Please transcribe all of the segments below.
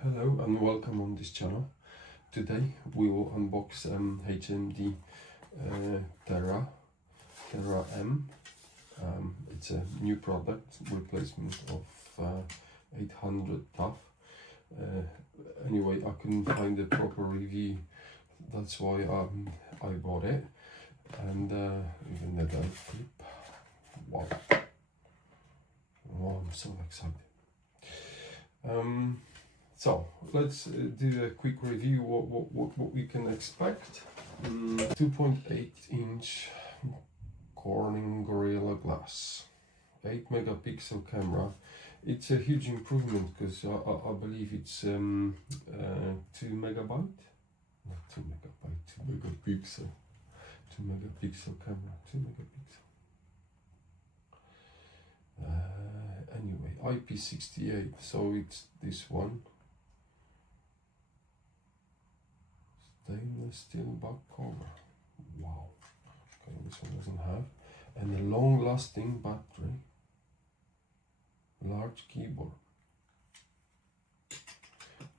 Hello and welcome on this channel. Today we will unbox HMD Terra M. It's a new product, replacement of 800 TAF. Anyway, I couldn't find a proper review, that's why I bought it. And even the guy flip. Wow, I'm so excited. So let's do a quick review what we can expect. 2.8 inch Corning Gorilla Glass, 8 megapixel camera. It's a huge improvement because I believe it's 2 megabyte, not 2 megabyte, 2 megapixel, 2 megapixel camera, 2 megapixel. Anyway, IP68, so it's this one. Stainless steel back cover. Wow. Okay, this one doesn't have. And a long-lasting battery. Large keyboard.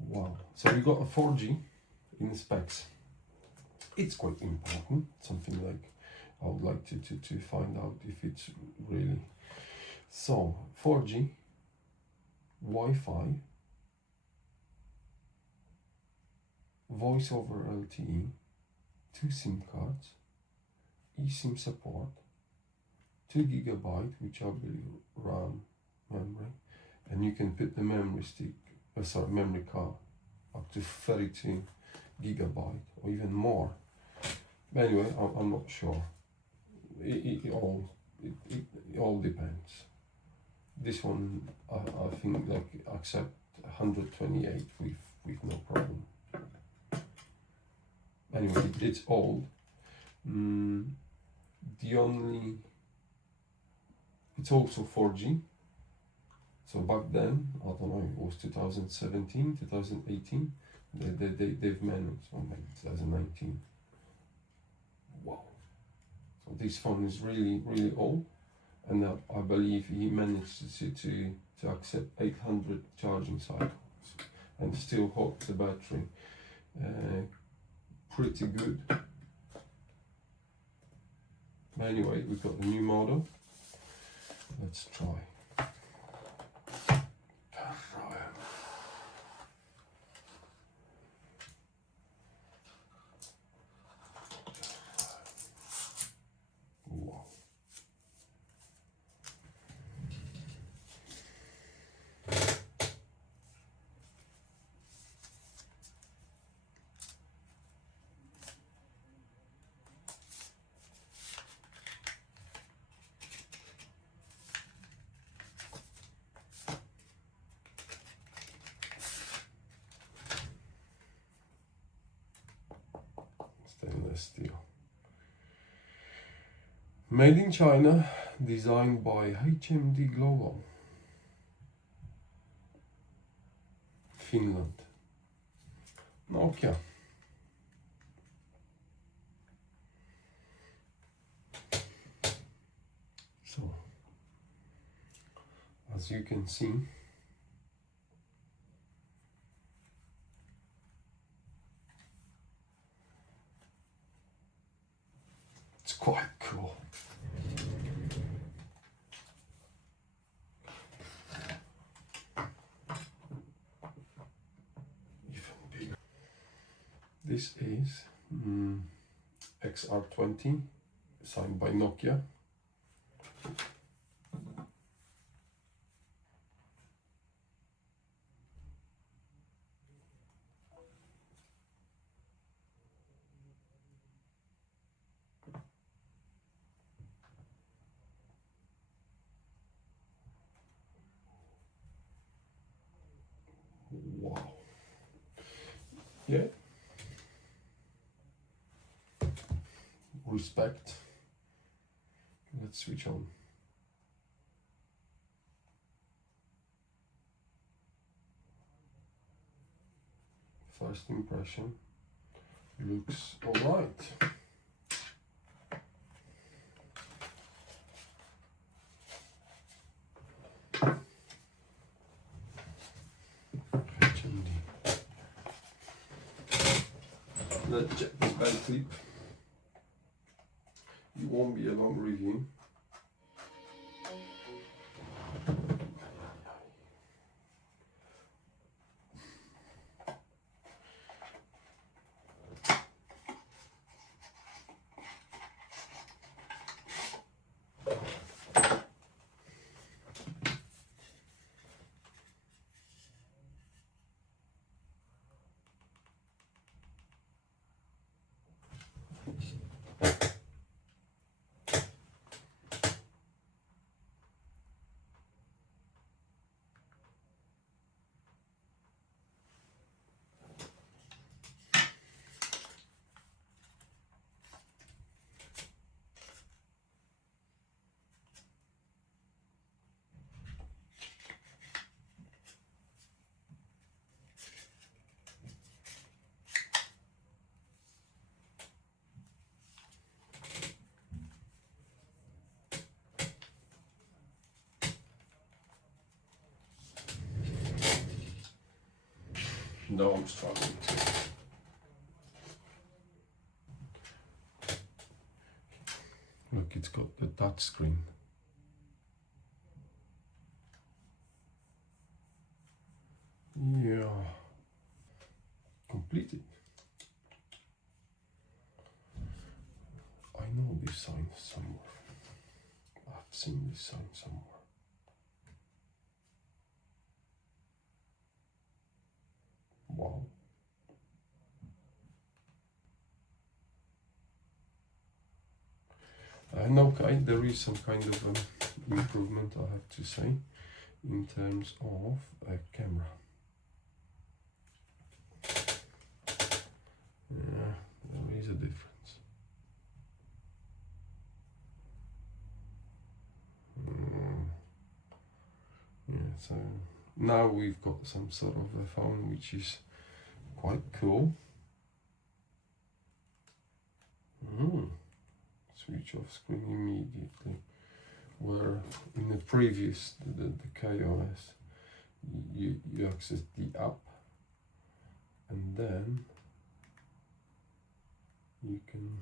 Wow. So we got a 4G in specs. It's quite important. Something like I would like to find out if it's really. So 4G, Wi-Fi, Voice over LTE, 2 SIM cards, eSIM support, 2 GB, which I believe RAM memory, and you can put the memory stick, memory card up to 32 GB or even more. But anyway, I'm not sure. It all depends. This one I think like accept 128 with no problem. Anyway, it's old. It's also 4G. So back then, I don't know, it was 2017, 2018. They've managed, or maybe 2019. Wow. So this phone is really old, and I believe he managed to accept 800 charging cycles and still hold the battery pretty good. Anyway, we've got the new model. Let's try. Wow. Stainless steel. Made in China, designed by HMD Global, Finland. Nokia. So, as you can see, it's quite cool. Even bigger. This is XR20, signed by Nokia. Wow. Yeah. Respect. Let's switch on. First impression looks alright. HMD. Let's check this band clip. It won't be a long review. No, I'm struggling to. Look, it's got the touch screen. Yeah. Completed. I know this sign somewhere. I've seen this sign somewhere. Wow. And okay, there is some kind of improvement, I have to say, in terms of a camera. Yeah, there is a difference. Yeah, so now we've got some sort of a phone which is quite cool. Switch off screen immediately. Where in the previous, the KOS, you access the app and then you can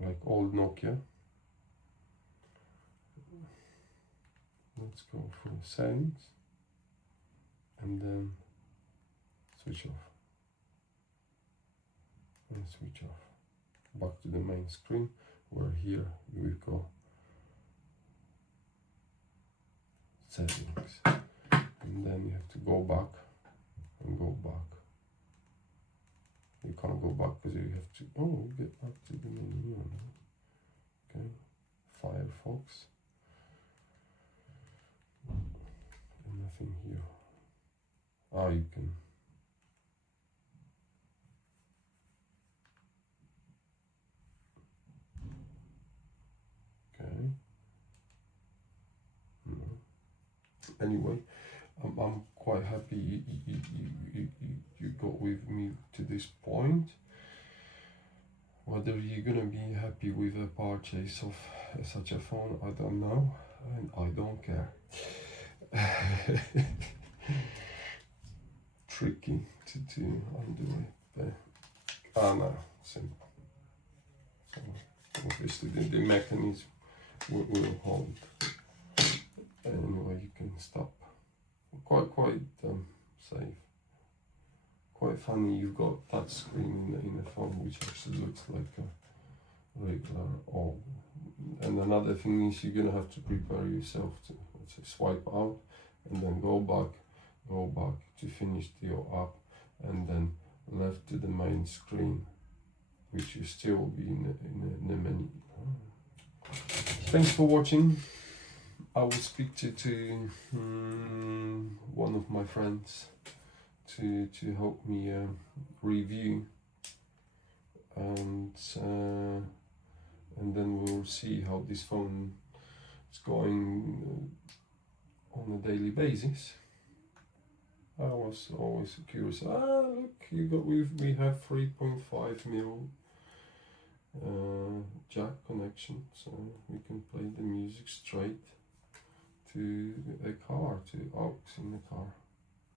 like old Nokia. Let's go for settings and then switch off and switch off. Back to the main screen where here we go settings and then you have to go back and go back. You can't go back because you have to get back to the menu. Okay, Firefox. And nothing here. You can. Okay. No. Anyway, I'm quite happy you got with me to this point. Whether you're gonna be happy with a purchase of such a phone, I don't know, and I don't care. Tricky to undo it. No, simple. So obviously the mechanism will hold. Anyway, you can stop. Quite safe. Quite funny. You've got touch screen in a phone which actually looks like a regular old. And another thing is you're gonna have to prepare yourself to, let's say, swipe out and then go back to finish your app and then left to the main screen, which will still be in the menu. Thanks for watching. I will speak to one of my friends to help me review and then we'll see how this phone is going on a daily basis. I was always curious. Look, we have 3.5mm jack connection, so we can play the music straight to a car, to aux in the car.